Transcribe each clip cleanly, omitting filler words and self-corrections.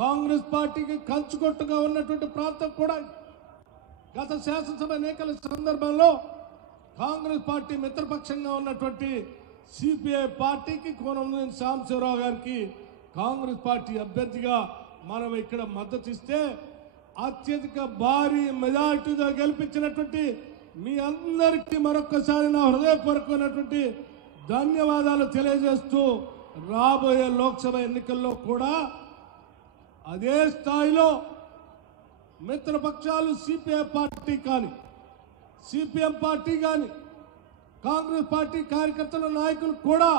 కాంగ్రెస్ పార్టీకి కంచుకొట్టుగా ఉన్నటువంటి ప్రాంతం కూడా గత శాసనసభ ఎన్నికల సందర్భంలో కాంగ్రెస్ పార్టీ మిత్రపక్షంగా ఉన్నటువంటి సిపిఐ పార్టీకి కోనంనేని సాంబశివరావు గారికి కాంగ్రెస్ పార్టీ అభ్యర్థిగా మనం ఇక్కడ మద్దతు ఇస్తే అత్యధిక భారీ మెజారిటీతో గెలిపించినటువంటి మీ అందరికీ మరొక్కసారి నా హృదయపూర్వకమైనటువంటి ధన్యవాదాలు తెలియజేస్తూ రాబోయే లోక్సభ ఎన్నికల్లో కూడా అదే స్థాయిలో మిత్రపక్షాలు సిపిఐ పార్టీ కానీ సిపిఎం పార్టీ కానీ కాంగ్రెస్ పార్టీ కార్యకర్తల నాయకులు కూడా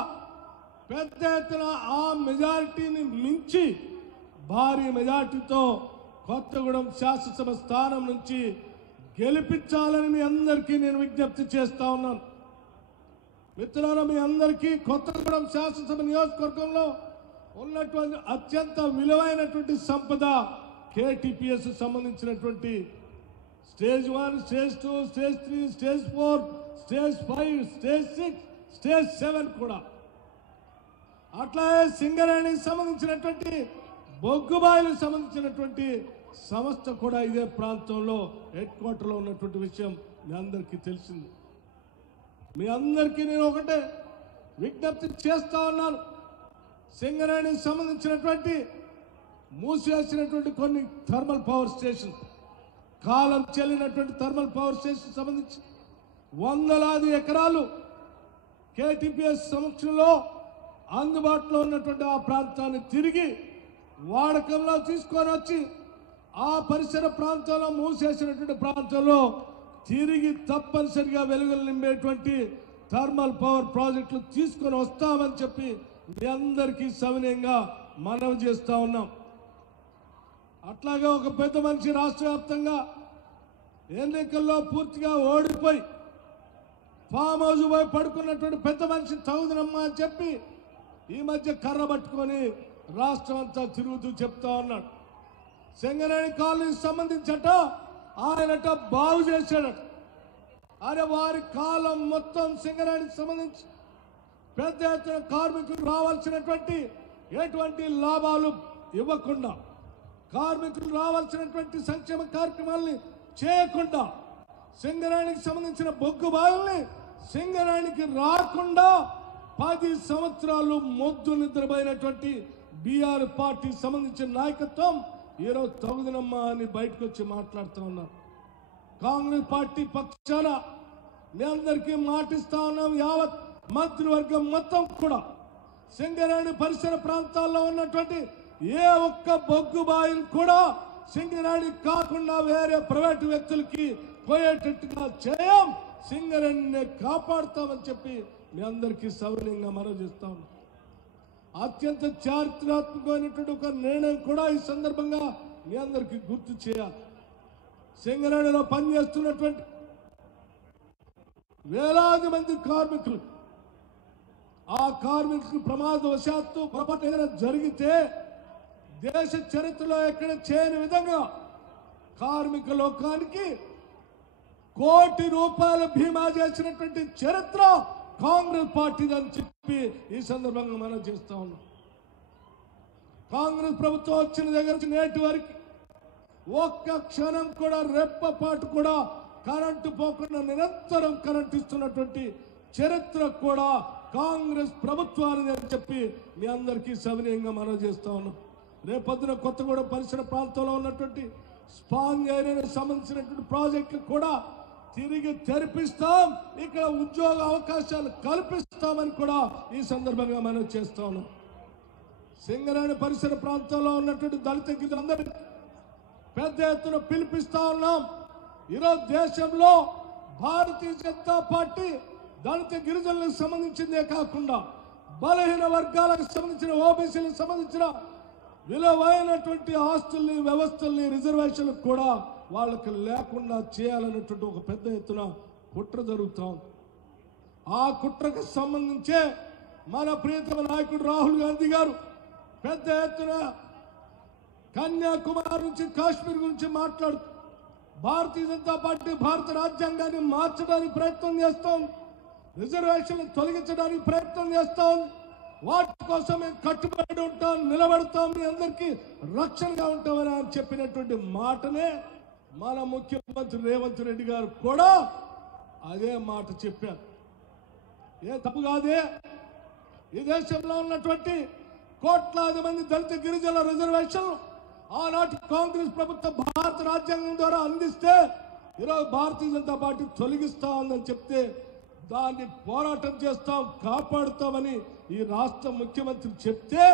పెద్ద ఎత్తున ఆ మెజారిటీని మించి భారీ మెజారిటీతో కొత్తగూడెం శాసనసభ స్థానం నుంచి గెలిపించాలని మీ అందరికీ నేను విజ్ఞప్తి చేస్తా ఉన్నాను. మిత్రులారా, మీ అందరికీ కొత్తగూడెం శాసనసభ నియోజకవర్గంలో ఉన్నటువంటి అత్యంత విలువైనటువంటి సంపద కేటీపీఎస్ సంబంధించినటువంటి stage 1, stage 2, stage 3, stage 4, stage 5, stage 6, stage 7 కూడా, అట్లాగే సింగరేణికి సంబంధించినటువంటి బొగ్గుబాయిలకు సంబంధించినటువంటి సంస్థ కూడా ఇదే ప్రాంతంలో హెడ్ క్వార్టర్లో ఉన్నటువంటి విషయం మీ అందరికీ తెలిసింది. మీ అందరికీ నేను ఒకటే విజ్ఞప్తి చేస్తా ఉన్నాను. సింగరేణికి సంబంధించినటువంటి మూసివేసినటువంటి కొన్ని థర్మల్ పవర్ స్టేషన్, కాలం చెల్లినటువంటి థర్మల్ పవర్ స్టేషన్ సంబంధించి వందలాది ఎకరాలు కేటీపీఎస్ సమక్షంలో అందుబాటులో ఉన్నటువంటి ఆ ప్రాంతాన్ని తిరిగి వాడకంలో తీసుకొని వచ్చి ఆ పరిసర ప్రాంతంలో మూసేసినటువంటి ప్రాంతంలో తిరిగి తప్పనిసరిగా వెలుగులు నింపేటువంటి థర్మల్ పవర్ ప్రాజెక్టులు తీసుకొని వస్తామని చెప్పి మీ అందరికీ సవినయంగా మనవి చేస్తా ఉన్నాం. అట్లాగే ఒక పెద్ద మనిషి రాష్ట్ర వ్యాప్తంగా ఎన్నికల్లో పూర్తిగా ఓడిపోయి ఫామ్ హౌస్ పోయి పడుకున్నటువంటి పెద్ద మనిషి తగుదనమ్మా అని చెప్పి ఈ మధ్య కర్ర పట్టుకొని రాష్ట్రం అంతా తిరుగుతూ చెప్తా ఉన్నాడు. సింగరేణి కాలనీకి సంబంధించట ఆయనట బాగు చేశాడట. అరే, వారి కాలం మొత్తం సింగరేణికి సంబంధించి పెద్ద ఎత్తున కార్మికులు రావాల్సినటువంటి ఎటువంటి లాభాలు ఇవ్వకుండా, కార్మికులు రావాల్సినటువంటి సంక్షేమ కార్యక్రమాలని చేయకుండా, సింగరేణికి సంబంధించిన బొగ్గు బావుల్ని సింగరేణికి రాకుండా 10 సంవత్సరాలు మొద్దు నిద్రపోయినటువంటి బీఆర్ పార్టీ సంబంధించిన నాయకత్వం ఈరోజు తగుదనమ్మా అని బయటకు వచ్చి మాట్లాడుతూ ఉన్నారు. కాంగ్రెస్ పార్టీ పక్షాన మీ అందరికీ మాటిస్తా ఉన్నాం. యావత్ మంత్రివర్గం మొత్తం కూడా సింగరేణి పరిసర ప్రాంతాల్లో ఉన్నటువంటి ఏ ఒక్క బొగ్గు బాయిలు కూడా సింగరేణి కాకుండా వేరే ప్రైవేటు వ్యక్తులకి పోయేటట్టుగా చేయం, సింగరేణిని కాపాడుతామని చెప్పి మీ అందరికీ సవినయంగా మనవి చేస్తా ఉన్నాం. అత్యంత చారిత్రాత్మకమైనటువంటి ఒక నిర్ణయం కూడా ఈ సందర్భంగా మీ అందరికీ గుర్తు చేయాలి. సింగరేణిలో పనిచేస్తున్నటువంటి వేలాది మంది కార్మికులు, ఆ కార్మికులు ప్రమాదవశాత్తు పొరపాటు ఏదైనా జరిగితే దేశ చరిత్రలో ఎక్కడ చేయని విధంగా కార్మిక లోకానికి ₹1 కోటి బీమా చేసినటువంటి చరిత్ర కాంగ్రెస్ పార్టీదని చెప్పి ఈ సందర్భంగా మనం చేస్తా ఉన్నాం. కాంగ్రెస్ ప్రభుత్వం వచ్చిన దగ్గర నుంచి నేటి వరకు ఒక్క క్షణం కూడా రెప్పపాటు కూడా కరెంటు పోకుండా నిరంతరం కరెంటు ఇస్తున్నటువంటి చరిత్ర కూడా కాంగ్రెస్ ప్రభుత్వాన్ని అని చెప్పి మీ అందరికీ సవినయంగా మనం చేస్తా ఉన్నాం. రేపొద్దున కొత్తగూడెం పరిసర ప్రాంతంలో ఉన్నటువంటి స్పాంజ్ ఏరియాకు సంబంధించినటువంటి ప్రాజెక్టులు కూడా తిరిగి తెరిపిస్తాం, ఇక్కడ ఉద్యోగ అవకాశాలు కల్పిస్తామని కూడా ఈ సందర్భంగా మనం చేస్తా ఉన్నాం. సింగరేణి పరిసర ప్రాంతంలో ఉన్నటువంటి దళిత గిరిజనులందరికీ పెద్ద ఎత్తున పిలిపిస్తా ఉన్నాం. ఈరోజు దేశంలో భారతీయ జనతా పార్టీ దళిత గిరిజనులకు సంబంధించిందే కాకుండా బలహీన వర్గాలకు సంబంధించిన ఓబీసీలకు సంబంధించిన విలువైనటువంటి ఆస్తుల్ని, వ్యవస్థల్ని, రిజర్వేషన్లు కూడా వాళ్ళకి లేకుండా చేయాలనేటువంటి ఒక పెద్ద ఎత్తున కుట్ర జరుగుతూ ఉంది. ఆ కుట్రకు సంబంధించే మన ప్రియతమ నాయకుడు రాహుల్ గాంధీ గారు పెద్ద ఎత్తున కన్యాకుమారి నుంచి కాశ్మీర్ గురించి మాట్లాడుతూ భారతీయ జనతా పార్టీ భారత రాజ్యాంగాన్ని మార్చడానికి ప్రయత్నం చేస్తాం, రిజర్వేషన్లు తొలగించడానికి ప్రయత్నం చేస్తాం, వాటి కోసం మేము కట్టుబడి ఉంటాం, నిలబడతాం, మీ అందరికీ రక్షణగా ఉంటామని ఆయన చెప్పినటువంటి మాటనే మన ముఖ్యమంత్రి రేవంత్ రెడ్డి గారు కూడా అదే మాట చెప్పారు. ఏ తప్పు కాదే. ఈ దేశంలో ఉన్నటువంటి కోట్లాది మంది దళిత గిరిజనుల రిజర్వేషన్ ఆనాటి కాంగ్రెస్ ప్రభుత్వం భారత రాజ్యాంగం ద్వారా అందిస్తే ఈరోజు భారతీయ జనతా పార్టీ తొలగిస్తా ఉందని చెప్తే దాన్ని పోరాటం చేస్తాం, కాపాడుతామని ఈ రాష్ట్ర ముఖ్యమంత్రి చెప్తే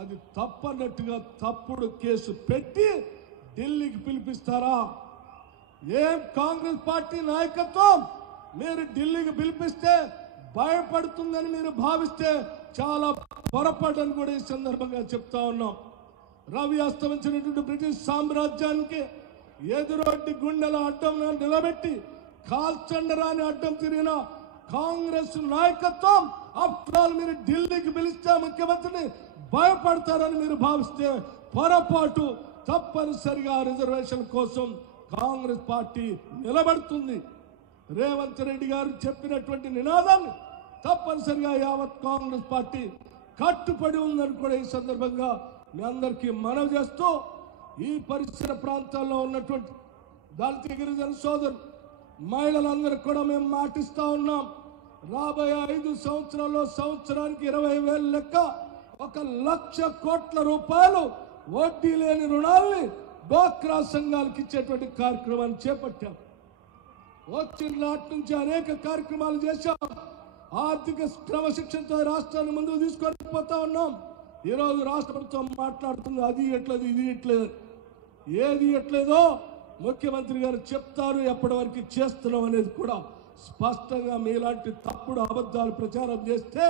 అది తప్పన్నట్టుగా తప్పుడు కేసు పెట్టి ఢిల్లీకి పిలిపిస్తారా? ఏం కాంగ్రెస్ పార్టీ నాయకత్వం మీరు ఢిల్లీకి పిలిపిస్తే భయపడుతుందని మీరు భావిస్తే చాలా పొరపాటు కూడా ఈ సందర్భంగా చెప్తా ఉన్నాం. రవి అస్తమించినటువంటి బ్రిటిష్ సామ్రాజ్యానికి ఎదురొడ్డి గుండెల అడ్డం నిలబెట్టి కాల్చండరాని అడ్డం తిరిగిన కాంగ్రెస్ నాయకత్వం ఆఫ్టర్ ఆల్ మీరు ఢిల్లీకి పిలిస్తే ముఖ్యమంత్రిని భయపడతారని మీరు భావిస్తే పొరపాటు. తప్పనిసరిగా రిజర్వేషన్ కోసం కాంగ్రెస్ పార్టీ నిలబడుతుంది. రేవంత్ రెడ్డి గారు చెప్పినటువంటి నినాదాన్ని తప్పనిసరిగా యావత్ కాంగ్రెస్ పార్టీ కట్టుబడి ఉందని కూడా ఈ సందర్భంగా మీ అందరికీ మనవి చేస్తూ, ఈ పరిసర ప్రాంతాల్లో ఉన్నటువంటి దళిత గిరిజన సోదరు మహిళలందరూ కూడా మేము మాటిస్తా ఉన్నాం. రాబోయే 5 సంవత్సరాల్లో సంవత్సరానికి 20,000 లెక్క 1,00,000 కోట్ల రూపాయలు వడ్డీ లేని రుణాల్ని డ్వాక్రా సంఘాలకు ఇచ్చేటువంటి కార్యక్రమాన్ని చేపట్టాం. వచ్చిన నాటి నుంచి అనేక కార్యక్రమాలు చేశాం. ఆర్థిక క్రమశిక్షణతో రాష్ట్రాన్ని ముందుకు తీసుకొని పోతా ఉన్నాం. ఈరోజు రాష్ట్ర ప్రభుత్వం మాట్లాడుతుంది అది ఇట్లేదు ఇది ఇట్లేదు. ఏది ఇట్లేదో ముఖ్యమంత్రి గారు చెప్తారు, ఎప్పటి వరకు చేస్తున్నాం అనేది కూడా స్పష్టంగా. మీలాంటి తప్పుడు అబద్ధాలు ప్రచారం చేస్తే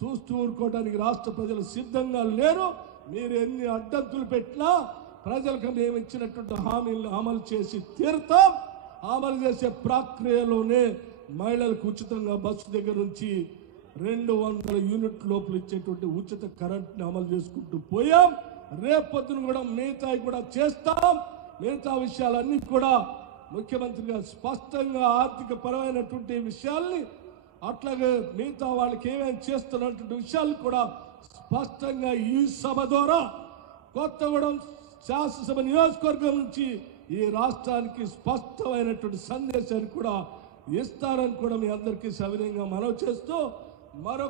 చూస్తూ ఊరుకోవడానికి రాష్ట్ర ప్రజలు సిద్ధంగా లేరు. మీరు ఎన్ని అడ్డంకులు పెట్టినా ప్రజలకు మేము ఇచ్చినటువంటి హామీలను అమలు చేసి తీరుతాం. అమలు చేసే ప్రక్రియలోనే మహిళలకు ఉచితంగా బస్సు దగ్గర నుంచి 200 యూనిట్ లోపల ఇచ్చేటువంటి ఉచిత కరెంట్ని అమలు చేసుకుంటూ పోయాం. రేపొద్దున కూడా మిగతాయి కూడా చేస్తాం. మిగతా విషయాలన్నీ కూడా ముఖ్యమంత్రి గారు స్పష్టంగా ఆర్థిక పరమైనటువంటి విషయాల్ని, అట్లాగే మిగతా వాళ్ళకి ఏమేమి చేస్తున్నటువంటి విషయాలు కూడా స్పష్టంగా ఈ సభ ద్వారా కొత్తగూడెం శాసనసభ నియోజకవర్గం నుంచి ఈ రాష్ట్రానికి స్పష్టమైనటువంటి సందేశాన్ని కూడా ఇస్తారని కూడా మీ అందరికీ సవినయంగా మనవి చేస్తూ మరో